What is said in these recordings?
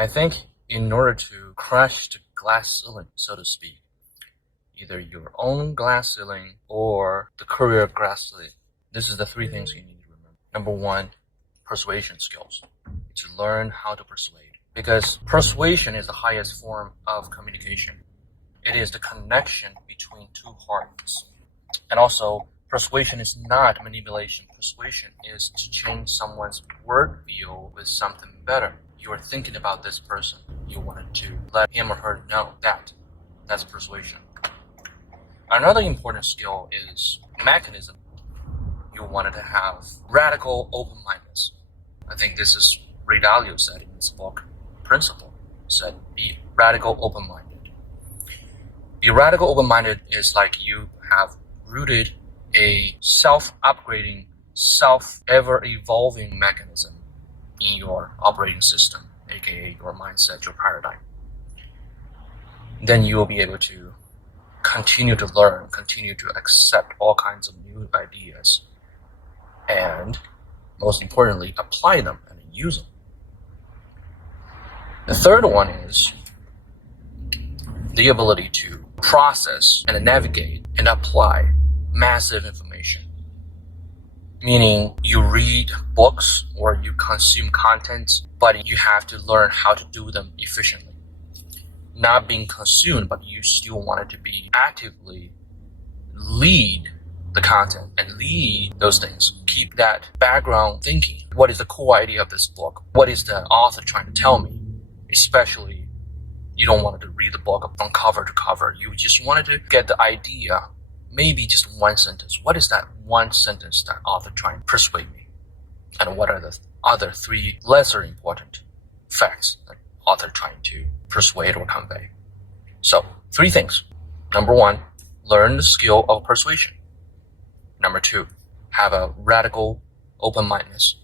I think in order to crash the glass ceiling, so to speak, either your own glass ceiling or the career glass ceiling, this is the three things you need to remember. Number one, persuasion skills. To learn how to persuade. Because persuasion is the highest form of communication. It is the connection between two parties. And also, persuasion is not manipulation. Persuasion is to change someone's worldview with something better. You are thinking about this person. You wanted to let him or her know that. That's persuasion. Another important skill is mechanism. You wanted to have radical open-mindedness. I think this is Ray Dalio said in his book, Principle, said, be radical open-minded. Be radical open-minded is like you have rooted a self-upgrading, self-ever-evolving mechanism in your operating system, aka your mindset, your paradigm. Then you will be able to continue to learn, continue to accept all kinds of new ideas, and most importantly, apply them and use them. The third one is the ability to process and navigate and apply massive information. Meaning you read books or you consume content, but you have to learn how to do them efficiently. Not being consumed, but you still want it to be actively lead the content and lead those things. Keep that background thinking. What is the core idea of this book? What is the author trying to tell me? Especially, you don't want to read the book from cover to cover. You just wanted to get the idea, maybe just one sentence. What is that one sentence that author trying to persuade me? And what are the other three lesser important facts that author trying to persuade or convey? So, three things. Number one, learn the skill of persuasion. Number two, have a radical open-mindedness.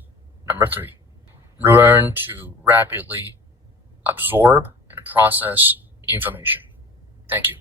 Number three, learn to rapidly absorb and process information. Thank you.